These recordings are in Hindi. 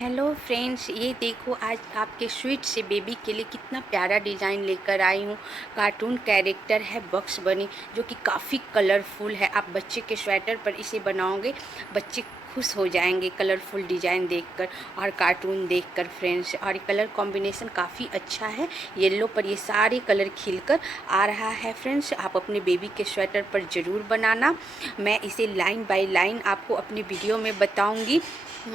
हेलो फ्रेंड्स, ये देखो आज आपके स्वीट से बेबी के लिए कितना प्यारा डिज़ाइन लेकर आई हूँ। कार्टून कैरेक्टर है बक्स बनी, जो कि काफ़ी कलरफुल है। आप बच्चे के स्वेटर पर इसे बनाओगे, बच्चे खुश हो जाएंगे कलरफुल डिज़ाइन देखकर और कार्टून देखकर फ्रेंड्स। और ये कलर कॉम्बिनेशन काफ़ी अच्छा है। येलो पर ये सारे कलर खिलकर आ रहा है फ्रेंड्स। आप अपने बेबी के स्वेटर पर ज़रूर बनाना। मैं इसे लाइन बाय लाइन आपको अपनी वीडियो में बताऊँगी।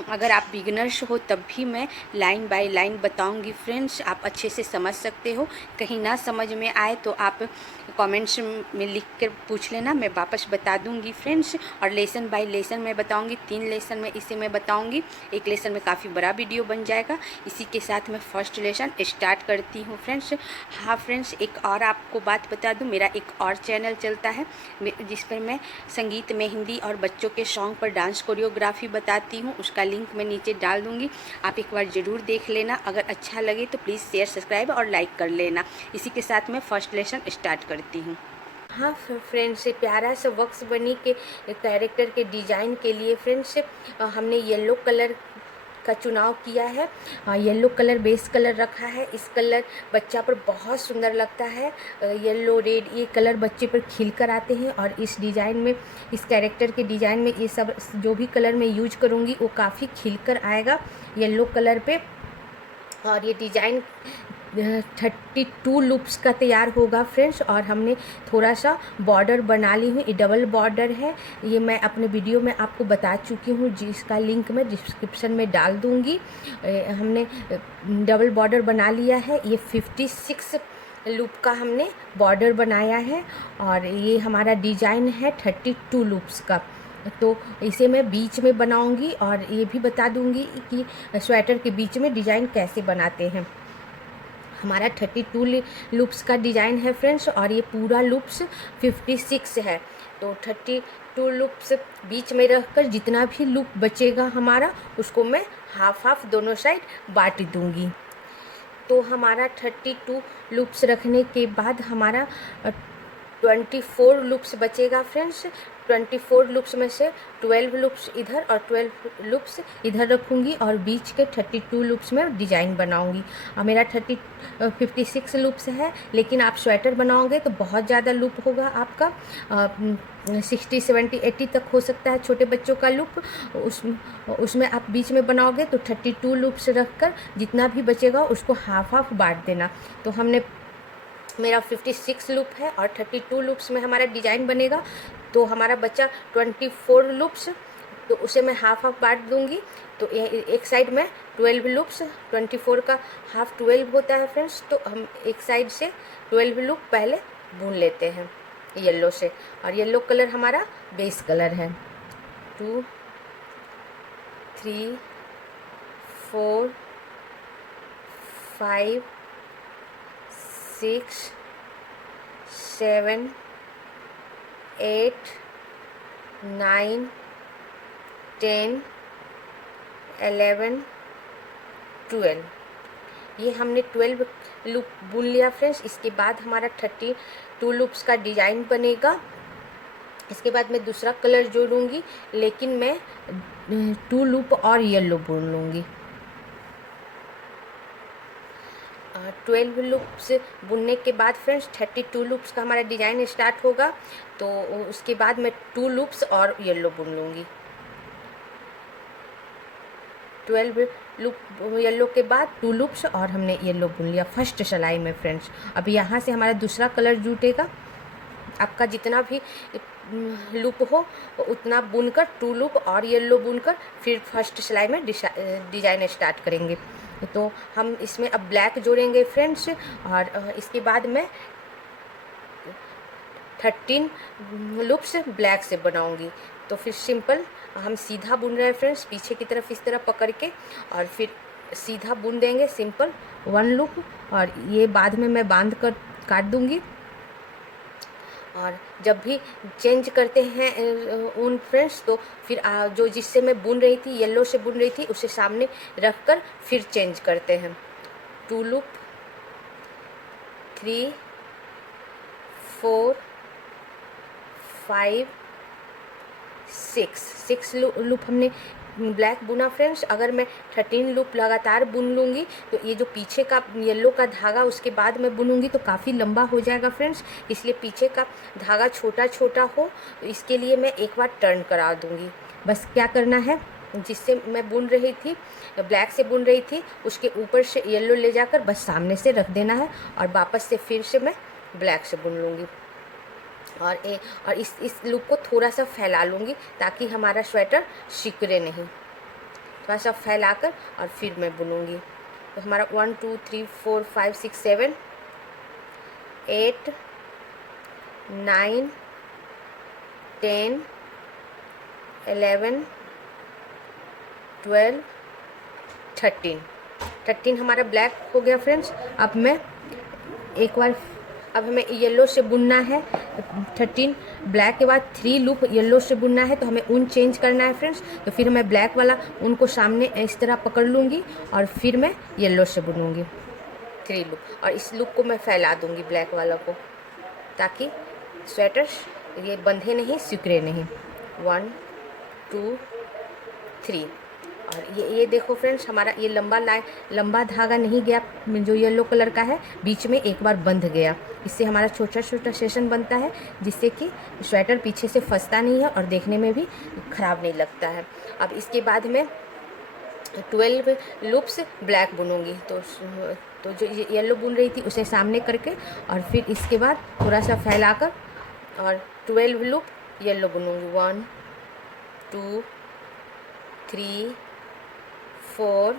अगर आप बिगनर्स हो तब भी मैं लाइन बाय लाइन बताऊंगी फ्रेंड्स, आप अच्छे से समझ सकते हो। कहीं ना समझ में आए तो आप कमेंट्स में लिख कर पूछ लेना, मैं वापस बता दूंगी फ्रेंड्स। और लेसन बाय लेसन मैं बताऊंगी, 3 लेसन में इसे मैं बताऊंगी। एक लेसन में काफ़ी बड़ा वीडियो बन जाएगा। इसी के साथ मैं फर्स्ट लेसन स्टार्ट करती हूँ फ्रेंड्स। हाँ फ्रेंड्स, एक और आपको बात बता दूँ, मेरा एक और चैनल चलता है जिस पर मैं संगीत में हिंदी और बच्चों के सॉन्ग पर डांस कोरियोग्राफी बताती हूँ। उसका लिंक मैं नीचे डाल दूँगी, आप एक बार ज़रूर देख लेना। अगर अच्छा लगे तो प्लीज़ शेयर, सब्सक्राइब और लाइक कर लेना। इसी के साथ मैं फर्स्ट लेसन स्टार्ट करती हूँ। हाँ फ्रेंड्स, प्यारा सा बॉक्स बनी के कैरेक्टर के डिज़ाइन के लिए फ्रेंड्स हमने येलो कलर का चुनाव किया है। येलो कलर बेस कलर रखा है। इस कलर बच्चा पर बहुत सुंदर लगता है। येलो रेड ये कलर बच्चे पर खिल कर आते हैं। और इस डिज़ाइन में, इस कैरेक्टर के डिज़ाइन में ये सब जो भी कलर मैं यूज करूँगी वो काफ़ी खिल कर आएगा येलो कलर पे। और ये डिज़ाइन 32 लूप्स का तैयार होगा फ्रेंड्स। और हमने थोड़ा सा बॉर्डर बना ली हूँ, ये डबल बॉर्डर है। ये मैं अपने वीडियो में आपको बता चुकी हूँ, जिसका लिंक मैं डिस्क्रिप्शन में डाल दूँगी। हमने डबल बॉर्डर बना लिया है। ये 56 लूप का हमने बॉर्डर बनाया है। और ये हमारा डिज़ाइन है 32 लूप्स का। तो इसे मैं बीच में बनाऊंगी और ये भी बता दूंगी कि स्वेटर के बीच में डिज़ाइन कैसे बनाते हैं। हमारा 32 लूप्स का डिज़ाइन है फ्रेंड्स। और ये पूरा लूप्स 56 है। तो 32 लूप्स बीच में रखकर जितना भी लूप बचेगा हमारा, उसको मैं हाफ हाफ दोनों साइड बांट दूंगी। तो हमारा 32 लूप्स रखने के बाद हमारा 24 लूप्स बचेगा फ्रेंड्स। 24 लूप्स में से 12 लूप्स इधर और 12 लूप्स इधर रखूँगी और बीच के 32 लूप्स में डिज़ाइन बनाऊँगी। और मेरा 56 लूप्स है, लेकिन आप स्वेटर बनाओगे तो बहुत ज़्यादा लूप होगा आपका। 60, 70, 80 तक हो सकता है छोटे बच्चों का लूप। उसमें आप बीच में बनाओगे तो 32 लूप्स रख कर जितना भी बचेगा उसको हाफ हाफ बांट देना। तो हमने, मेरा 56 लूप है और 32 लूप्स में हमारा डिज़ाइन बनेगा। तो हमारा बच्चा 24 लूप्स, तो उसे मैं हाफ हाफ बांट दूंगी। तो एक साइड में 12 लूप्स, 24 का हाफ 12 होता है फ्रेंड्स। तो हम एक साइड से 12 लूप पहले बुन लेते हैं येलो से। और येलो कलर हमारा बेस कलर है। 2, 3, 4, 5, 6, 7, 8, 9, 10, 11, 12। ये हमने 12 लूप बुन लिया फ्रेंड्स। इसके बाद हमारा 32 लूप्स का डिज़ाइन बनेगा। इसके बाद मैं दूसरा कलर जोड़ूंगी, लेकिन मैं 2 लूप और येलो बुन लूँगी। 12 लूप्स बुनने के बाद फ्रेंड्स 32 लूप्स का हमारा डिज़ाइन स्टार्ट होगा। तो उसके बाद मैं 2 लूप्स और येलो बुन लूँगी। 12 लूप येलो के बाद 2 लूप्स और हमने येलो बुन लिया फर्स्ट सिलाई में फ्रेंड्स। अब यहाँ से हमारा दूसरा कलर जुटेगा। आपका जितना भी लूप हो उतना बुनकर 2 लूप और येलो बुनकर फिर फर्स्ट सिलाई में डिज़ाइन स्टार्ट करेंगे। तो हम इसमें अब ब्लैक जोड़ेंगे फ्रेंड्स। और इसके बाद मैं 13 लूप्स ब्लैक से बनाऊंगी। तो फिर सिंपल हम सीधा बुन रहे हैं फ्रेंड्स, पीछे की तरफ इस तरह पकड़ के और फिर सीधा बुन देंगे सिंपल 1 लूप। और ये बाद में मैं बांध कर काट दूंगी। और जब भी चेंज करते हैं ऊन फ्रेंड्स, तो फिर जो जिससे मैं बुन रही थी, येलो से बुन रही थी, उसे सामने रख कर फिर चेंज करते हैं। 2 लूप, 3, 4, 5, 6 लूप हमने ब्लैक बुना फ्रेंड्स, अगर मैं 13 लूप लगातार बुन लूँगी तो ये जो पीछे का येलो का धागा उसके बाद मैं बुनूँगी तो काफ़ी लंबा हो जाएगा फ्रेंड्स, इसलिए पीछे का धागा छोटा छोटा हो, इसके लिए मैं एक बार टर्न करा दूँगी। बस क्या करना है, जिससे मैं बुन रही थी, ब्लैक से बुन रही थी, उसके ऊपर से येलो ले जाकर बस सामने से रख देना है और वापस से फिर से मैं ब्लैक से बुन लूँगी। और इस लूप को थोड़ा सा फैला लूँगी ताकि हमारा स्वेटर सिकुड़े नहीं। थोड़ा सा फैलाकर और फिर मैं बुनूँगी। तो हमारा 1 2 3 4 5 6 7 8 9 10 11 12 13 हमारा ब्लैक हो गया फ्रेंड्स। अब हमें येलो से बुनना है। 13 ब्लैक के बाद 3 लूप येलो से बुनना है, तो हमें ऊन चेंज करना है फ्रेंड्स। तो फिर मैं ब्लैक वाला ऊन को सामने इस तरह पकड़ लूँगी और फिर मैं येलो से बुनूँगी 3 लूप, और इस लूप को मैं फैला दूँगी ब्लैक वाला को, ताकि स्वेटर ये बंधे नहीं, सिकुड़े नहीं। 1 2 3। और ये देखो फ्रेंड्स, हमारा ये लंबा धागा नहीं गया, जो येलो कलर का है बीच में एक बार बंध गया। इससे हमारा छोटा छोटा सेशन बनता है, जिससे कि स्वेटर पीछे से फंसता नहीं है और देखने में भी ख़राब नहीं लगता है। अब इसके बाद मैं 12 लूप्स ब्लैक बुनूंगी। तो जो येलो बुन रही थी उसे सामने करके और फिर इसके बाद थोड़ा सा फैलाकर और 12 लूप येलो बुनूंगी। 1 2 3 4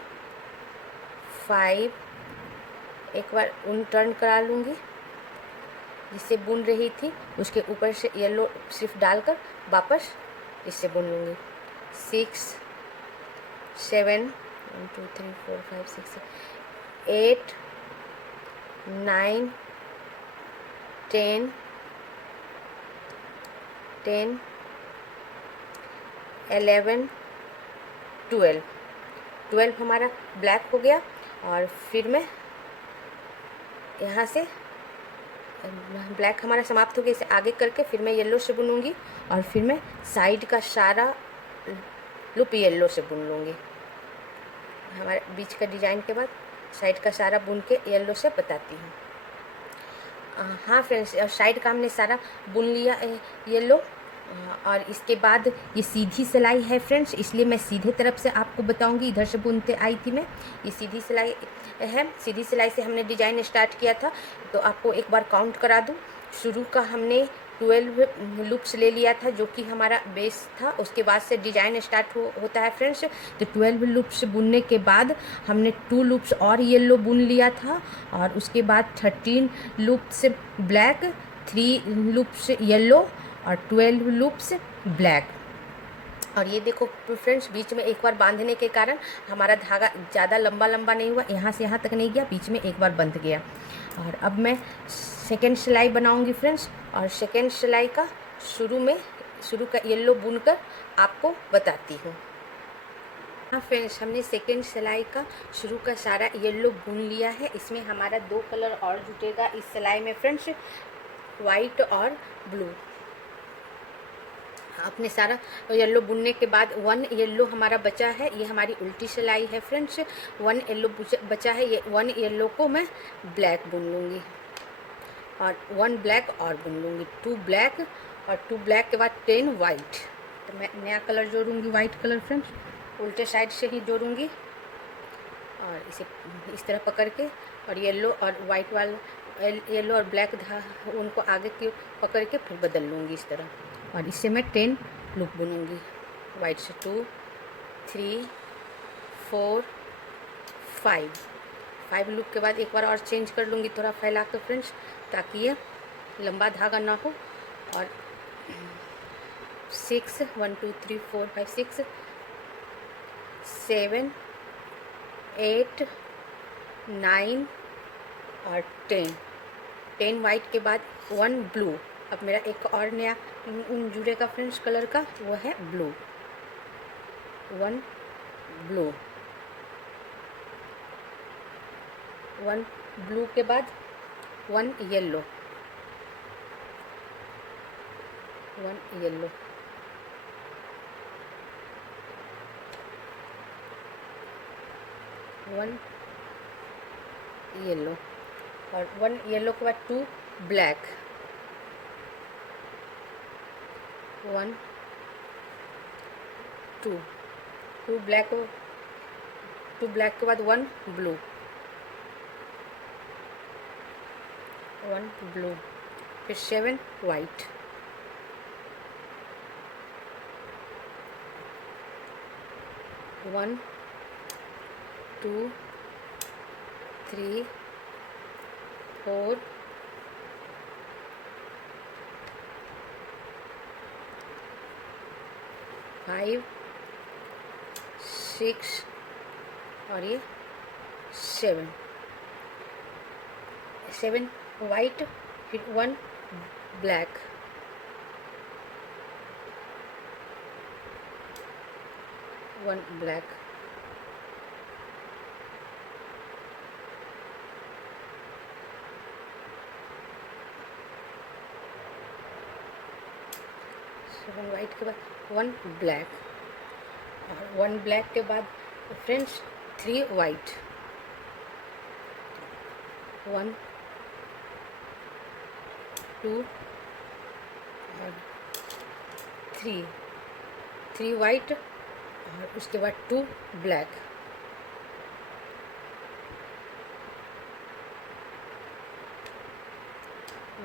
5। एक बार ऊन टर्न करा लूँगी, जिससे बुन रही थी उसके ऊपर से येलो सिर्फ डालकर वापस इससे बुन लूँगी। 6 7 1 2 3 4 5 6 8 9 10 11 12 हमारा ब्लैक हो गया। और फिर मैं यहाँ से ब्लैक हमारा समाप्त हो गया, इसे आगे करके फिर मैं येलो से बुनूंगी और फिर मैं साइड का सारा लूप येलो से बुन लूँगी। हमारे बीच का डिजाइन के बाद साइड का सारा बुन के येलो से बताती हूँ। हाँ फ्रेंड्स, साइड का हमने सारा बुन लिया येलो। और इसके बाद ये सीधी सिलाई है फ्रेंड्स, इसलिए मैं सीधे तरफ से आपको बताऊंगी। इधर से बुनते आई थी मैं, ये सीधी सिलाई है। सीधी सिलाई से हमने डिजाइन स्टार्ट किया था, तो आपको एक बार काउंट करा दूं। शुरू का हमने 12 लूप्स ले लिया था, जो कि हमारा बेस था। उसके बाद से डिजाइन स्टार्ट होता है फ्रेंड्स। तो 12 लूप्स बुनने के बाद हमने 2 लूप्स और येलो बुन लिया था, और उसके बाद 13 लूप्स ब्लैक, 3 लूप्स येलो और 12 लूप्स ब्लैक। और ये देखो फ्रेंड्स, बीच में एक बार बांधने के कारण हमारा धागा ज़्यादा लंबा नहीं हुआ, यहाँ से यहाँ तक नहीं गया, बीच में एक बार बंध गया। और अब मैं सेकेंड सिलाई बनाऊंगी फ्रेंड्स, और सेकेंड सिलाई का शुरू का येलो बुनकर आपको बताती हूँ। हाँ फ्रेंड्स, हमने सेकेंड सिलाई का शुरू का सारा येलो बुन लिया है। इसमें हमारा 2 कलर और जुटेगा इस सिलाई में फ्रेंड्स, वाइट और ब्लू। अपने सारा येलो बुनने के बाद 1 येलो हमारा बचा है, ये हमारी उल्टी सिलाई है फ्रेंड्स। 1 येलो बचा है, ये 1 येलो को मैं ब्लैक बुन लूँगी और 1 ब्लैक और बुन लूँगी। 2 ब्लैक और 2 ब्लैक के बाद 10 वाइट। तो मैं नया कलर जोड़ूँगी, वाइट कलर फ्रेंड्स, उल्टे साइड से ही जोड़ूँगी। और इसे इस तरह पकड़ के और येलो और वाइट वाला येलो और ब्लैक उनको आगे की पकड़ के फिर बदल लूँगी इस तरह। और इससे मैं 10 लूप बुनूँगी वाइट से। 2 3 4 5 लूप के बाद एक बार और चेंज कर लूँगी थोड़ा फैला कर फ्रेंड्स, ताकि ये लंबा धागा ना हो। और 6 1 2 3 4 5 6 7 8 9 और 10 वाइट के बाद 1 ब्लू। अब मेरा एक और नया जुड़ेगा फ्रेंड्स कलर का, वो है ब्लू। 1 ब्लू, 1 ब्लू के बाद 1 येलो, 1 येलो, 1 येलो, और 1 येलो के बाद 2 ब्लैक, 1 2 2 ब्लैक, 2 ब्लैक के बाद 1 ब्लू, 1 ब्लू, फिर 7 वाइट, 1 2 3 4 5 6 और ये 7 वाइट, फिर 1 ब्लैक, 1 ब्लैक, सेवन वाइट के बाद 1 ब्लैक, और 1 ब्लैक के बाद फ्रेंड्स 3 वाइट, 1 2 और 3 वाइट, और उसके बाद 2 ब्लैक,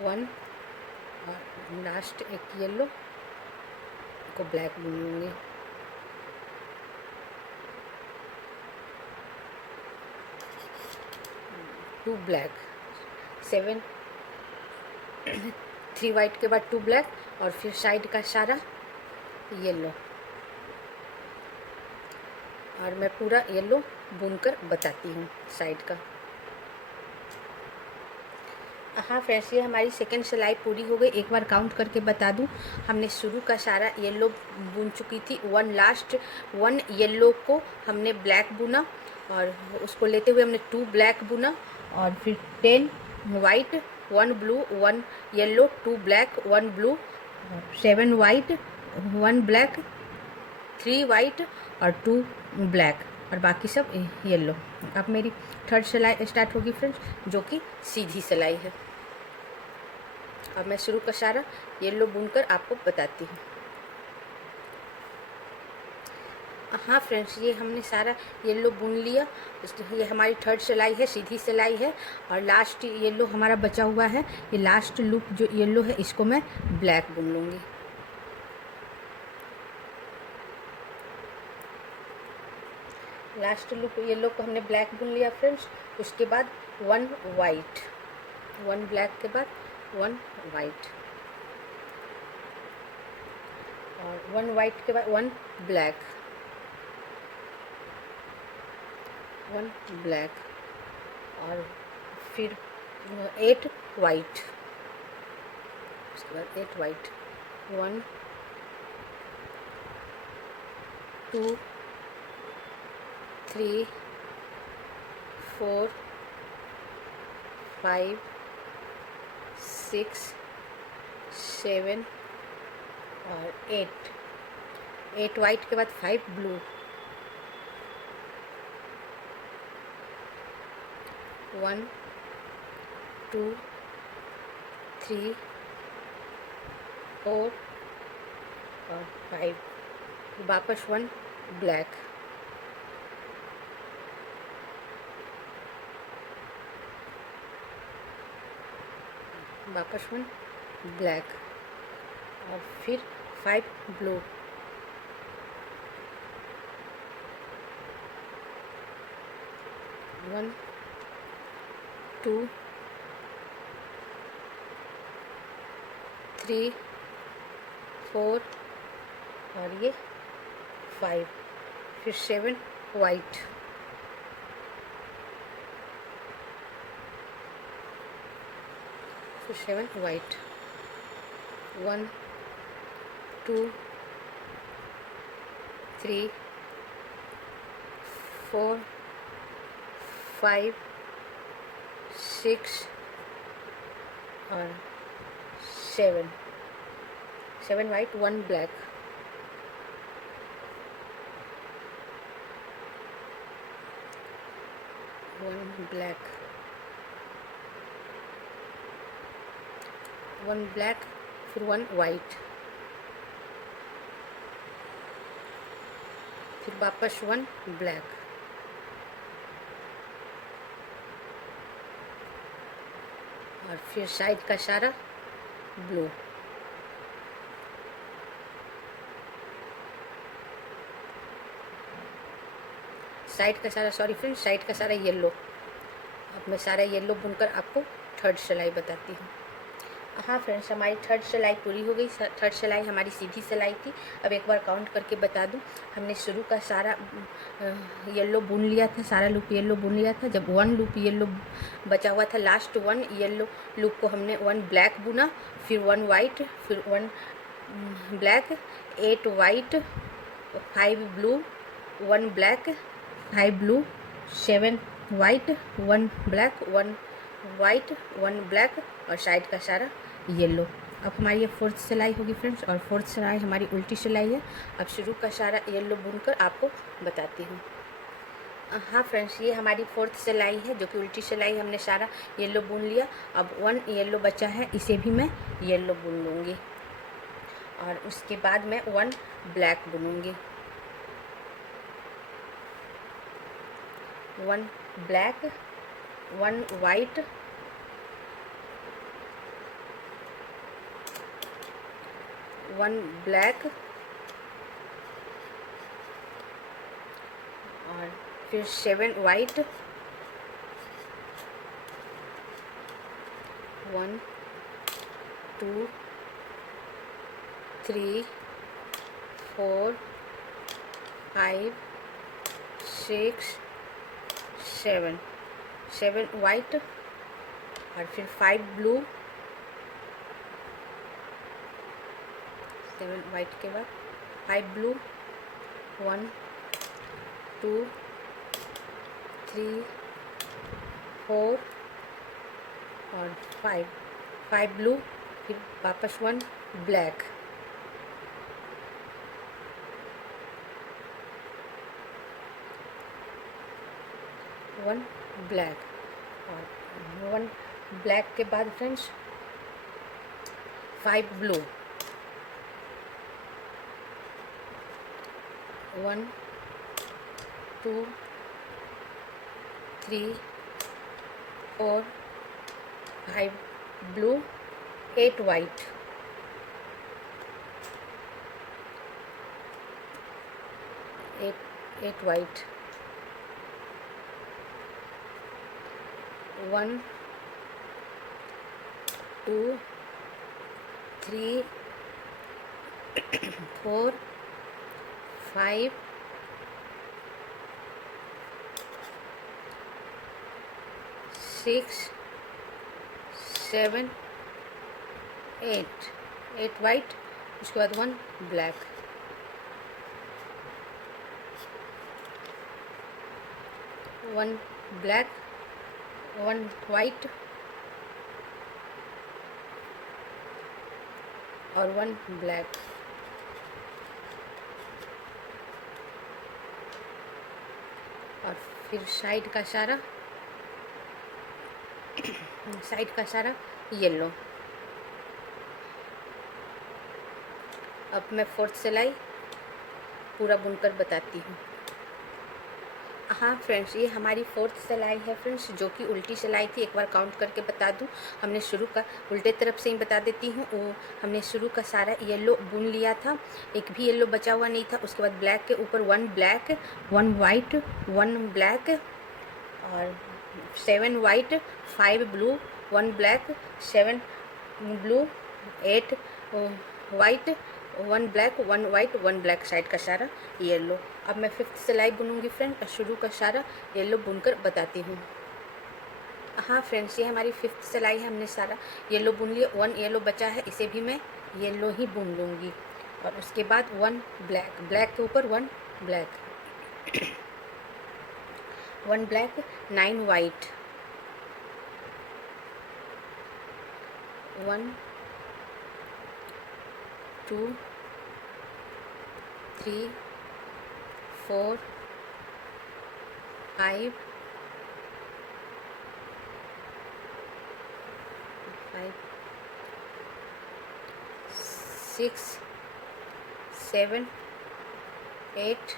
1 और लास्ट एक येलो को ब्लैक बुनूंगी, 2 ब्लैक, 7 3 वाइट के बाद 2 ब्लैक, और फिर साइड का सारा येलो, और मैं पूरा येलो बुनकर बताती हूँ साइड का। हाँ फ्रेंड्स, ये हमारी सेकंड सिलाई पूरी हो गई। एक बार काउंट करके बता दूँ, हमने शुरू का सारा येलो बुन चुकी थी, 1 लास्ट 1 येलो को हमने ब्लैक बुना, और उसको लेते हुए हमने 2 ब्लैक बुना, और फिर 10 white, 1 blue, 1 yellow, 2 black, 1 blue, 7 white, 1 black, 3 white और 2 ब्लैक, और बाकी सब येलो। अब मेरी थर्ड सिलाई स्टार्ट होगी फ्रेंड्स, जो कि सीधी सिलाई है। अब मैं शुरू का सारा येलो बुनकर आपको बताती हूँ। हाँ फ्रेंड्स, ये हमने सारा येलो बुन लिया। ये हमारी थर्ड सिलाई है, सीधी सिलाई है, और लास्ट येलो हमारा बचा हुआ है। ये लास्ट लूप जो येलो है, इसको मैं ब्लैक बुन लूँगी। लास्ट लूप येलो को हमने ब्लैक बुन लिया फ्रेंड्स। उसके बाद 1 वाइट, 1 ब्लैक के बाद 1 वाइट, और 1 वाइट के बाद 1 ब्लैक, 1 ब्लैक, और फिर 8 वाइट, उसके बाद 8 वाइट, 1 2 3 4 5 6 7 और 8 वाइट के बाद 5 ब्लू, 1 2 3 4 और 5, वापस 1 ब्लैक, वापस 1 ब्लैक, और फिर 5 ब्लू, 1 2 3 4 और ये 5, फिर 7 वाइट, फिर 7 वाइट, 1 2 3 4 5 6 और 7 white, 1 black, one black, one black, फिर वन वाइट, फिर वापस वन ब्लैक, और फिर साइड का सारा ब्लू, साइड का सारा, सॉरी फ्रेंड्स, साइड का सारा येलो। अब मैं सारा येलो बुनकर आपको थर्ड सिलाई बताती हूँ। हाँ फ्रेंड्स, हमारी थर्ड सिलाई पूरी हो गई। थर्ड सिलाई हमारी सीधी सिलाई थी। अब एक बार काउंट करके बता दूँ, हमने शुरू का सारा येलो बुन लिया था, सारा लूप येलो बुन लिया था। जब वन लूप येलो बचा हुआ था, लास्ट वन येलो लूप को हमने वन ब्लैक बुना, फिर वन वाइट, फिर one black, 8 white, 5 blue, 1 black, 5 blue, 7 white, 1 black, 1 white, 1 black, और साइड का सारा येलो। अब हमारी ये फोर्थ सिलाई होगी फ्रेंड्स, और फोर्थ सिलाई हमारी उल्टी सिलाई है। अब शुरू का सारा येलो बुनकर आपको बताती हूँ। हाँ फ्रेंड्स, ये हमारी फोर्थ सिलाई है, जो कि उल्टी सिलाई। हमने सारा येलो बुन लिया। अब वन येलो बचा है, इसे भी मैं येलो बुन लूँगी, और उसके बाद मैं वन ब्लैक बुनूँगी, one black, one white, one black, और फिर 7 वाइट, 1 2 3 4 5 6 7 वाइट, और फिर 5 ब्लू, 7 वाइट के बाद 5 ब्लू, 1 2 3 4 और 5 ब्लू, फिर वापस 1 ब्लैक, वन ब्लैक, और 1 ब्लैक के बाद friends 5 blue, 1 2 3 4 5 blue, 8 white, 8 white, 1 2 3 4 5 6 7 8 white, उसके बाद 1 ब्लैक, वन ब्लैक, 1 वाइट, और 1 ब्लैक, और फिर साइड का सारा येलो। अब मैं फोर्थ सिलाई पूरा बुनकर बताती हूँ। हाँ फ्रेंड्स, ये हमारी फोर्थ सिलाई है फ्रेंड्स, जो कि उल्टी सिलाई थी। एक बार काउंट करके बता दूँ, हमने शुरू का उल्टे तरफ से ही बता देती हूँ। वो हमने शुरू का सारा येलो बुन लिया था, एक भी येलो बचा हुआ नहीं था। उसके बाद ब्लैक के ऊपर 1 ब्लैक, 1 वाइट, 1 ब्लैक, और 7 white, 5 blue, 1 black, 7 blue, 8 white, 1 black, 1 white, 1 black, side का सारा येलो। अब मैं फिफ्थ सिलाई बुनूंगी फ्रेंड, और शुरू का सारा येलो बुनकर बताती हूँ। हाँ फ्रेंड्स, ये हमारी फिफ्थ सिलाई है, हमने सारा येलो बुन लिया। 1 येलो बचा है, इसे भी मैं येलो ही बुन लूँगी, और उसके बाद 1 ब्लैक, ब्लैक के ऊपर 1 ब्लैक, 1 ब्लैक, 9 वाइट, 1 2 3 4 5 5 6 7 8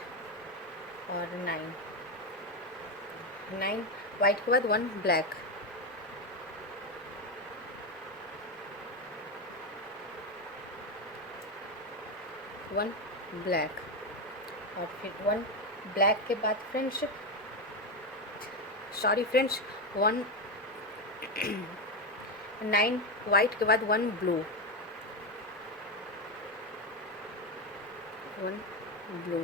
और 9 वाइट के बाद 1 ब्लैक, 1 ब्लैक और फिर 1 ब्लैक के बाद फ्रेंड्स, सॉरी फ्रेंड्स, 1 9 वाइट के बाद 1 ब्लू, 1 ब्लू,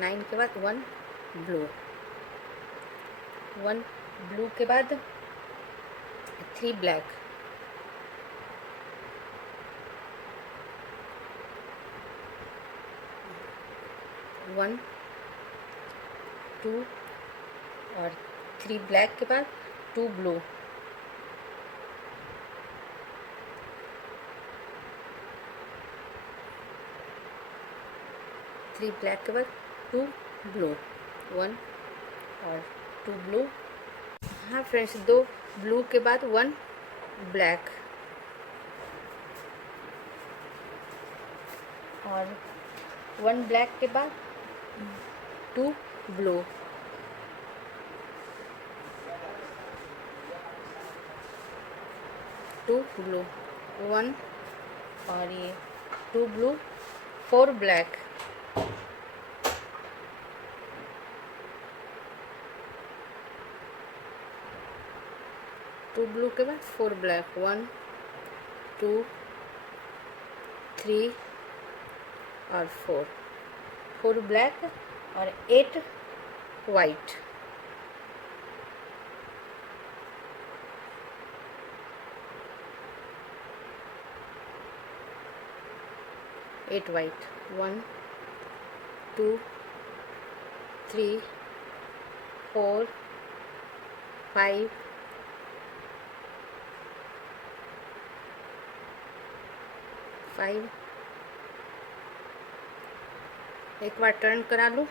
9 के बाद 1 ब्लू, 1 ब्लू के बाद 3 ब्लैक, 1 2 और 3 ब्लैक के बाद 2 ब्लू, 3 ब्लैक के बाद 2 ब्लू, 1 और 2 ब्लू। हाँ फ्रेंड्स, 2 ब्लू के बाद 1 ब्लैक और 1 ब्लैक के बाद 2 ब्लू, 2 ब्लू, 1 और ये 2 ब्लू, 4 ब्लैक, 2 ब्लू के बाद 4 ब्लैक, 1 2 3 और 4 ब्लैक और 8 वाइट, 8 वाइट, 1 2 3 4 5 5, एक बार टर्न करा लो,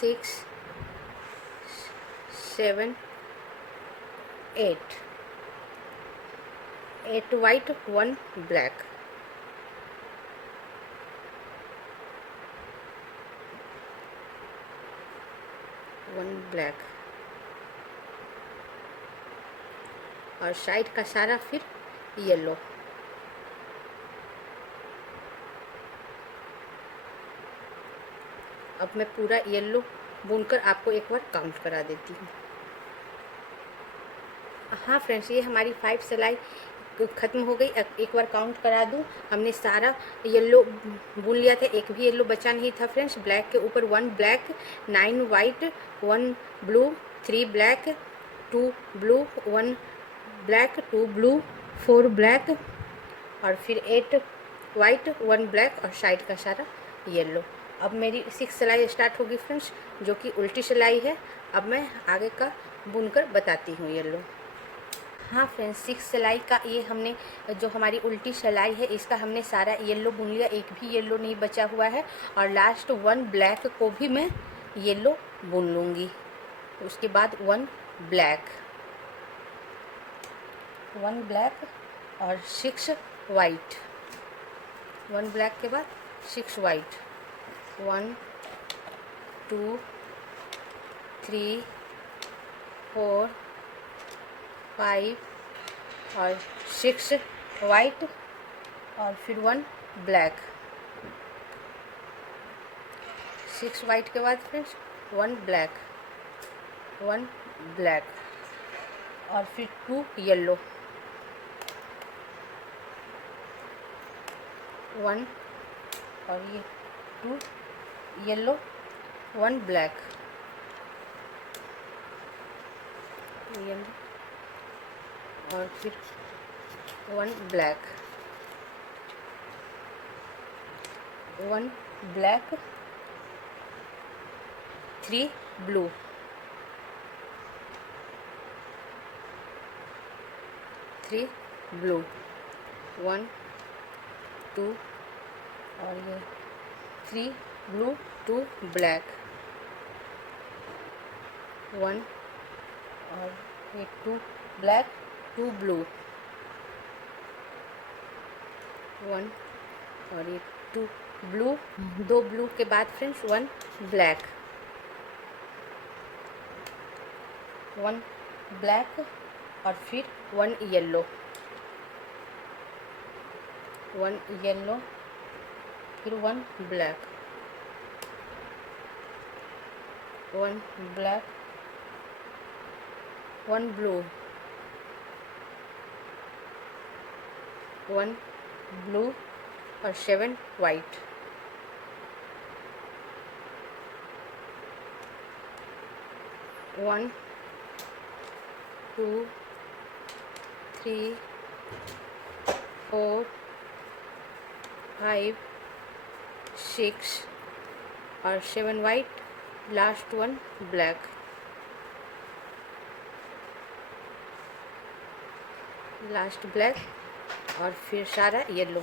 6 7 8, 8 वाइट, 1 ब्लैक, 1 ब्लैक और साइड का सारा फिर येलो। अब मैं पूरा येलो बुनकर आपको एक बार काउंट करा देती हूँ। हाँ फ्रेंड्स, ये हमारी 5 सिलाई ख़त्म हो गई। एक बार काउंट करा दूँ, हमने सारा येलो बुन लिया था, एक भी येलो बचा नहीं था फ्रेंड्स। ब्लैक के ऊपर 1 black, 9 white, 1 blue, 3 black, 2 blue, 1 black, 2 blue, 4 black और फिर 8 वाइट, 1 ब्लैक और साइड का सारा येलो। अब मेरी 6 सिलाई स्टार्ट होगी फ्रेंड्स, जो कि उल्टी सिलाई है। अब मैं आगे का बुनकर बताती हूँ येलो। हाँ फ्रेंड्स, 6 सिलाई का ये हमने जो हमारी उल्टी सिलाई है इसका हमने सारा येलो बुन लिया, एक भी येलो नहीं बचा हुआ है। और लास्ट 1 ब्लैक को भी मैं येलो बुन लूँगी। उसके बाद 1 ब्लैक, 1 ब्लैक और 6 वाइट, 1 ब्लैक के बाद 6 वाइट, 1 2 3 4 5 और 6 वाइट और फिर 1 ब्लैक, 6 वाइट के बाद फ्रेंड्स 1 ब्लैक, 1 ब्लैक और फिर 2 येलो, 1 और ये 2 येलो, 1 ब्लैक, येलो और फिर 1 ब्लैक, 1 ब्लैक, 3 ब्लू, 3 3 ब्लू, 1 2 और ये 3 ब्लू 2 ब्लैक, 1 और ये 2 ब्लैक 2 ब्लू, 1 और ये 2 ब्लू, 2 ब्लू के बाद फ्रेंड्स 1 ब्लैक, 1 ब्लैक और फिर 1 येलो, 1 येलो फिर 1 ब्लैक, 1 ब्लैक, 1 ब्लू, 1 ब्लू और 7 वाइट, 1 2 3 4 5 6 और 7 white, last 1 black, last black और फिर सारा येलो।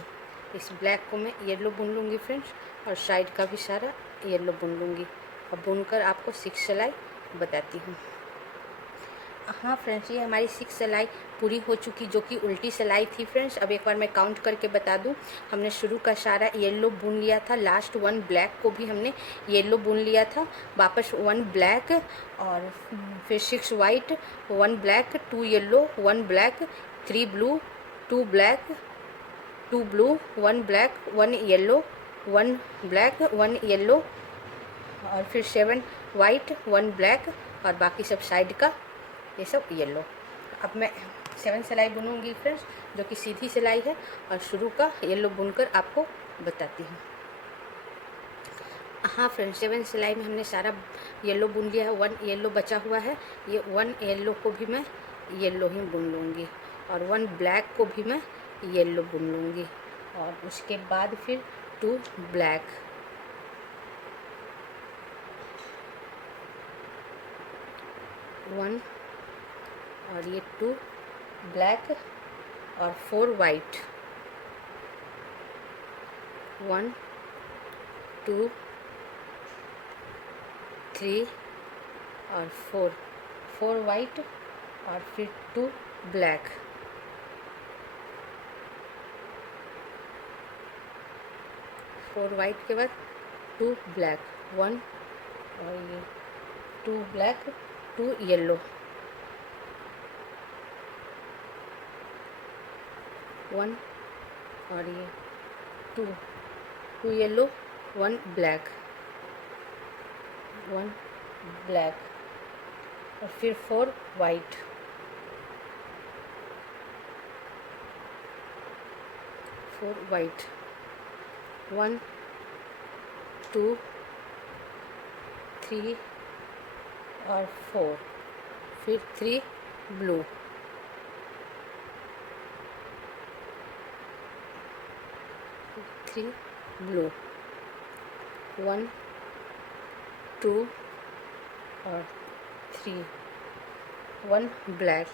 इस ब्लैक को मैं येलो बुन लूँगी फ्रेंड्स और साइड का भी सारा येलो बुन लूँगी। अब बुनकर आपको 6 सिलाई बताती हूँ। हाँ फ्रेंड्स, ये हमारी 6 सिलाई पूरी हो चुकी, जो कि उल्टी सिलाई थी फ्रेंड्स। अब एक बार मैं काउंट करके बता दूँ। हमने शुरू का सारा येलो बुन लिया था, लास्ट 1 ब्लैक को भी हमने येलो बुन लिया था, वापस 1 ब्लैक और फिर 6 white, 1 black 2 yellow 1 black 3 blue 2 black 2 blue 1 black 1 yellow 1 black 1 yellow और फिर 7 वाइट 1 ब्लैक और बाकी सब साइड का ये सब येलो। अब मैं 7 सिलाई बुनूंगी फ्रेंड्स, जो कि सीधी सिलाई है, और शुरू का येलो बुनकर आपको बताती हूँ। हाँ फ्रेंड्स, 7 सिलाई में हमने सारा येलो बुन लिया है, 1 येलो बचा हुआ है। ये 1 येलो को भी मैं येलो ही बुन लूँगी और 1 ब्लैक को भी मैं येलो बुन लूँगी और उसके बाद फिर 2 ब्लैक, 1 और ये 2 ब्लैक और 4 वाइट, 1 2 3 और 4 वाइट और फिर 2 ब्लैक, 4 वाइट के बाद 2 ब्लैक, 1 और ये 2 ब्लैक 2 येलो, 1 और ये 2 येलो 1 ब्लैक, 1 ब्लैक और फिर 4 वाइट, 4 वाइट, 1 2 3 और 4, फिर 3 ब्लू, 3 ब्लू, 1 2 और 3, 1 ब्लैक,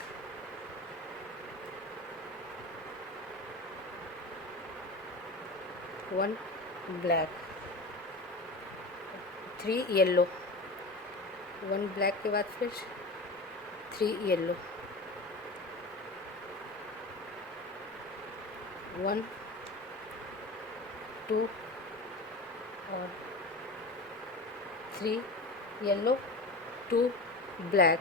1 ब्लैक, 3 येलो, 1 ब्लैक के बाद फिर 3 येलो, 1 2 और 3 येलो 2 ब्लैक,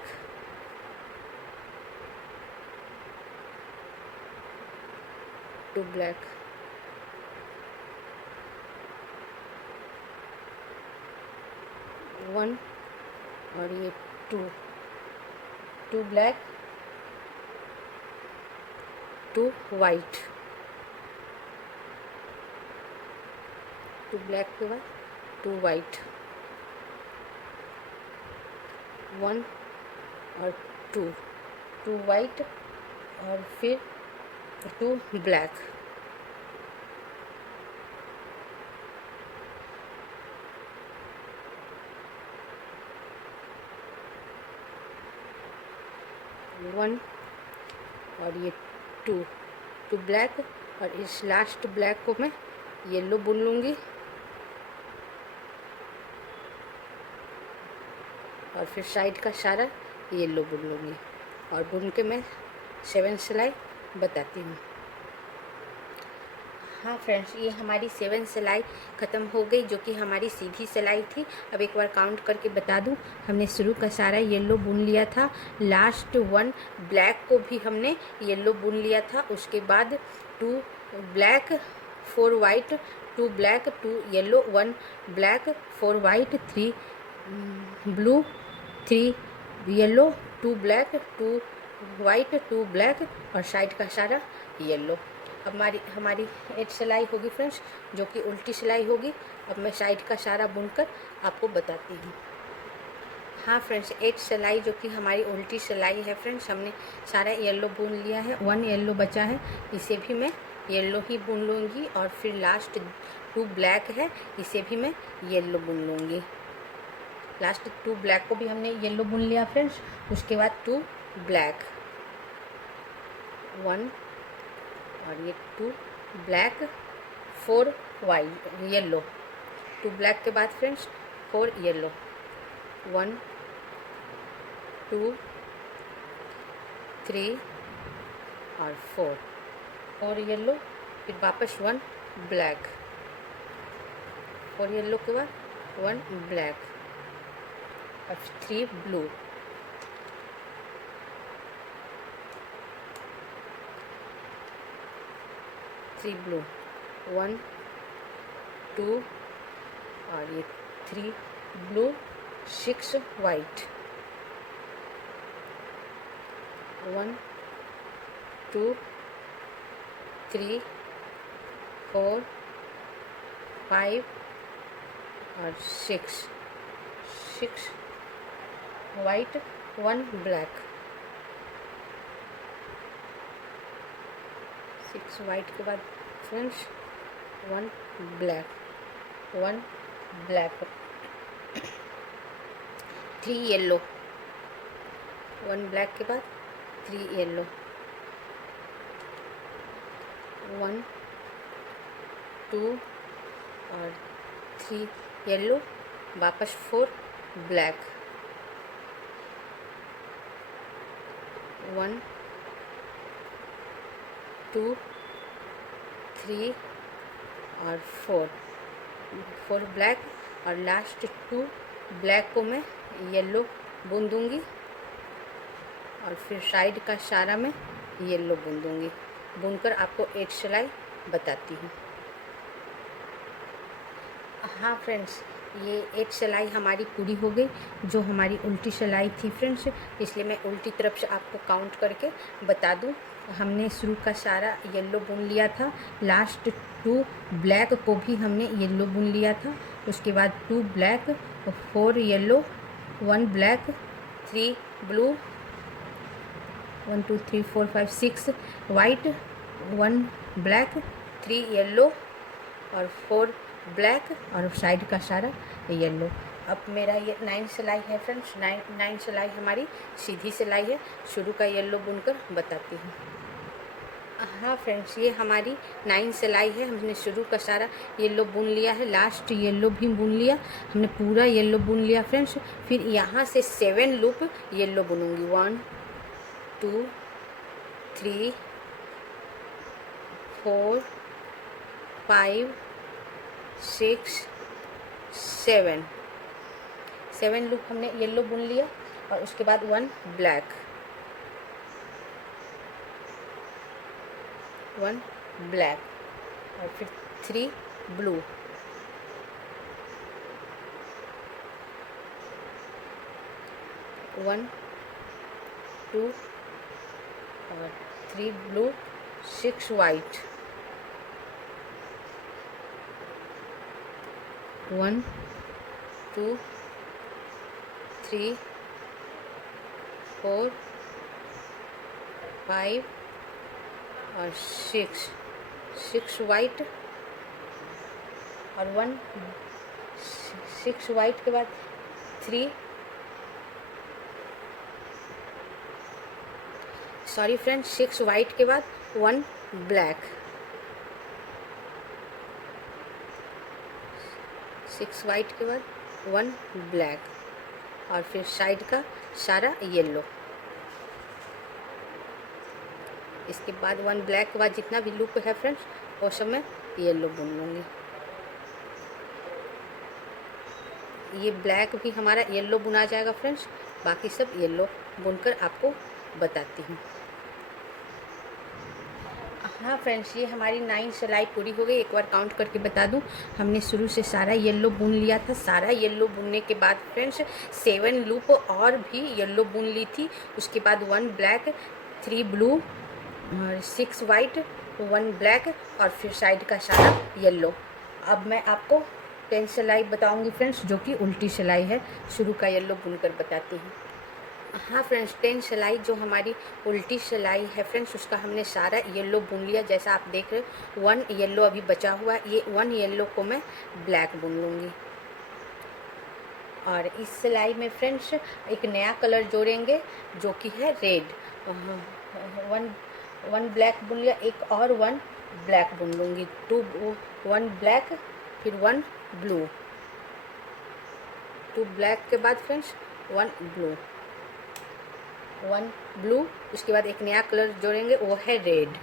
2 ब्लैक, 1 और ये 2 ब्लैक 2 वाइट, 2 ब्लैक के बाद 2 वाइट, 1 और 2 वाइट और फिर 2 ब्लैक, 1 और ये टू टू ब्लैक, और इस लास्ट ब्लैक को मैं येलो बुन लूँगी और फिर साइड का सारा येलो बुन लूँगी और बुन के मैं 7 सिलाई बताती हूँ। हाँ फ्रेंड्स, ये हमारी 7 सिलाई ख़त्म हो गई, जो कि हमारी सीधी सिलाई थी। अब एक बार काउंट करके बता दूँ, हमने शुरू का सारा येलो बुन लिया था, लास्ट 1 ब्लैक को भी हमने येलो बुन लिया था, उसके बाद 2 black 4 white, 2 black 2 yellow, 1 black 4 white 3 blue 3 yellow, 2 black 2 white 2 black और साइड का सारा येलो। अब हमारी 8 सिलाई होगी फ्रेंड्स, जो कि उल्टी सिलाई होगी। अब मैं साइड का सारा बुनकर आपको बताती हूँ। हाँ फ्रेंड्स, 8 सिलाई जो कि हमारी उल्टी सिलाई है फ्रेंड्स, हमने सारा येलो बुन लिया है, 1 येलो बचा है, इसे भी मैं येलो ही बुन लूँगी और फिर लास्ट 2 ब्लैक है, इसे भी मैं येलो बुन लूँगी। लास्ट 2 ब्लैक को भी हमने येलो बुन लिया फ्रेंड्स, उसके बाद 2 ब्लैक 1 और ये 2 ब्लैक 4 वाइट येलो, 2 ब्लैक के बाद फ्रेंड्स 4 येलो, 1 2 3 और 4 येलो, फिर वापस 1 ब्लैक, 4 येलो के बाद 1 ब्लैक और 3 ब्लू, 3 ब्लू, 1 2 और ये 3 ब्लू 6 वाइट, 1 2 3 4 5 और 6 वाइट 1 ब्लैक, 6 वाइट के बाद friends 1 black 1 black, 3 yellow, 1 black के बाद 3 येलो, 1 2 और 3 येलो, वापस 4 ब्लैक, 1 2 3 और 4 ब्लैक और लास्ट 2 ब्लैक को मैं येलो बुन दूँगी और फिर साइड का सारा मैं येलो बुन दूँगी। बुनकर आपको 8 सिलाई बताती हूँ। हाँ फ्रेंड्स, ये 8 सिलाई हमारी पूरी हो गई, जो हमारी उल्टी सिलाई थी फ्रेंड्स, इसलिए मैं उल्टी तरफ से आपको काउंट करके बता दूँ। हमने शुरू का सारा येलो बुन लिया था, लास्ट 2 ब्लैक को भी हमने येलो बुन लिया था, उसके बाद 2 black 4 yellow 1 black 3 blue 1 2 3 4 5 6 white 1 black 3 yellow और 4 ब्लैक और साइड का सारा येलो। अब मेरा ये 9 सिलाई है फ्रेंड्स, 9 सिलाई हमारी सीधी सिलाई है। शुरू का येलो बुनकर बताती हूँ। हाँ फ्रेंड्स, ये हमारी 9 सिलाई है, हमने शुरू का सारा येलो बुन लिया है, लास्ट येलो भी बुन लिया, हमने पूरा येलो बुन लिया फ्रेंड्स। फिर यहाँ से 7 लूप येलो बुनूंगी, 1 2 3 4 5 6 7 लूप हमने येलो बुन लिया और उसके बाद 1 ब्लैक 1 ब्लैक और फिर 3 ब्लू 1 2 और 3 ब्लू 6 वाइट 1 2 3 4 5 और 6 वाइट और 6 वाइट के बाद 3 सॉरी फ्रेंड्स 6 वाइट के बाद 1 ब्लैक, 6 वाइट के बाद 1 ब्लैक, और फिर साइड का सारा येलो। इसके बाद 1 ब्लैक के बाद जितना भी लूप है फ्रेंड्स वो सब मैं येलो बुन लूँगी। ये ब्लैक भी हमारा येलो बुना जाएगा फ्रेंड्स, बाकी सब येलो बुनकर आपको बताती हूँ। हाँ फ्रेंड्स, ये हमारी 9 सिलाई पूरी हो गई। एक बार काउंट करके बता दूँ, हमने शुरू से सारा येलो बुन लिया था। सारा येलो बुनने के बाद फ्रेंड्स 7 लूप और भी येलो बुन ली थी। उसके बाद 1 ब्लैक, 3 ब्लू और 6 वाइट, 1 ब्लैक, और फिर साइड का सारा येलो। अब मैं आपको 10 सिलाई बताऊंगी फ्रेंड्स, जो कि उल्टी सिलाई है। शुरू का येलो बुनकर बताती हूँ। हाँ फ्रेंड्स, 10 सिलाई जो हमारी उल्टी सिलाई है फ्रेंड्स, उसका हमने सारा येलो बुन लिया। जैसा आप देख रहे हो 1 येलो अभी बचा हुआ है। ये 1 येलो को मैं ब्लैक बुन लूँगी। और इस सिलाई में फ्रेंड्स एक नया कलर जोड़ेंगे जो कि है रेड। 1 ब्लैक बुन लिया, एक और 1 ब्लैक बुन लूँगी। 1 ब्लैक, फिर 1 ब्लू, 2 ब्लैक के बाद फ्रेंड्स 1 ब्लू, 1 ब्लू। उसके बाद एक नया कलर जोड़ेंगे, वो है रेड।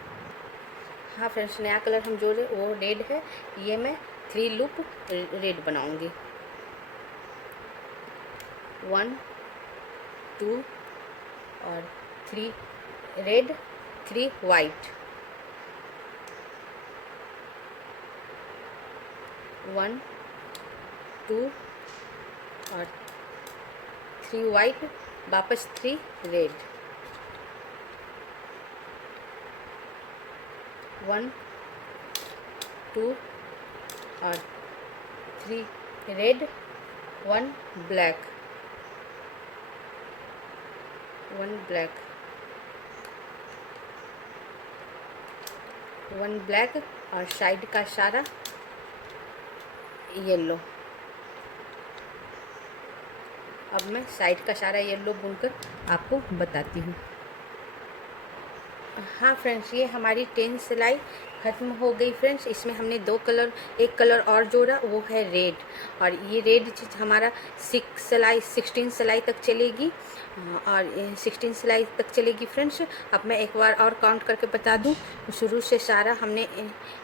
हाँ फ्रेंड्स, नया कलर हम जोड़े वो रेड है। ये मैं 3 लूप रेड बनाऊंगी। 1 2 और 3 रेड, 3 वाइट, 1 2 और 3 वाइट, वापस 3 रेड, 1 2 और 3 रेड, 1 ब्लैक, 1 ब्लैक, 1 ब्लैक, और साइड का सारा येलो। अब मैं साइड का सारा येलो बुनकर आपको बताती हूँ। हाँ फ्रेंड्स, ये हमारी 10 सिलाई ख़त्म हो गई फ्रेंड्स। इसमें हमने 2 कलर, एक कलर और जोड़ा, वो है रेड। और ये रेड चीज़ हमारा 16 सिलाई तक चलेगी। और 16 सिलाई तक चलेगी फ्रेंड्स। अब मैं एक बार और काउंट करके बता दूँ, शुरू से सारा हमने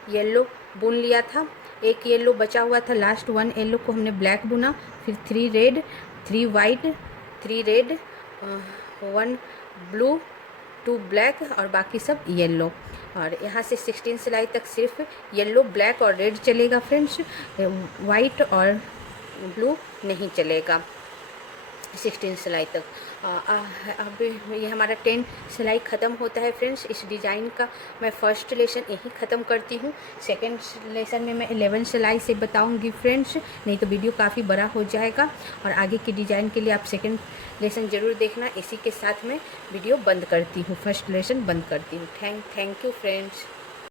येलो बुन लिया था। एक येलो बचा हुआ था, लास्ट 1 येलो को हमने ब्लैक बुना, फिर 3 red, 3 white, 3 red, 1 blue, 2 black, और बाकी सब येलो। और यहाँ से 16 सिलाई तक सिर्फ येलो, ब्लैक और रेड चलेगा फ्रेंड्स। वाइट और ब्लू नहीं चलेगा 16 सिलाई तक। अब ये हमारा 10 सिलाई ख़त्म होता है फ्रेंड्स। इस डिज़ाइन का मैं फ़र्स्ट लेसन यही ख़त्म करती हूँ। सेकंड लेसन में मैं 11 सिलाई से बताऊँगी फ्रेंड्स, नहीं तो वीडियो काफ़ी बड़ा हो जाएगा। और आगे की डिज़ाइन के लिए आप सेकंड लेसन ज़रूर देखना। इसी के साथ मैं वीडियो बंद करती हूँ, फर्स्ट लेसन बंद करती हूँ। Thank you friends.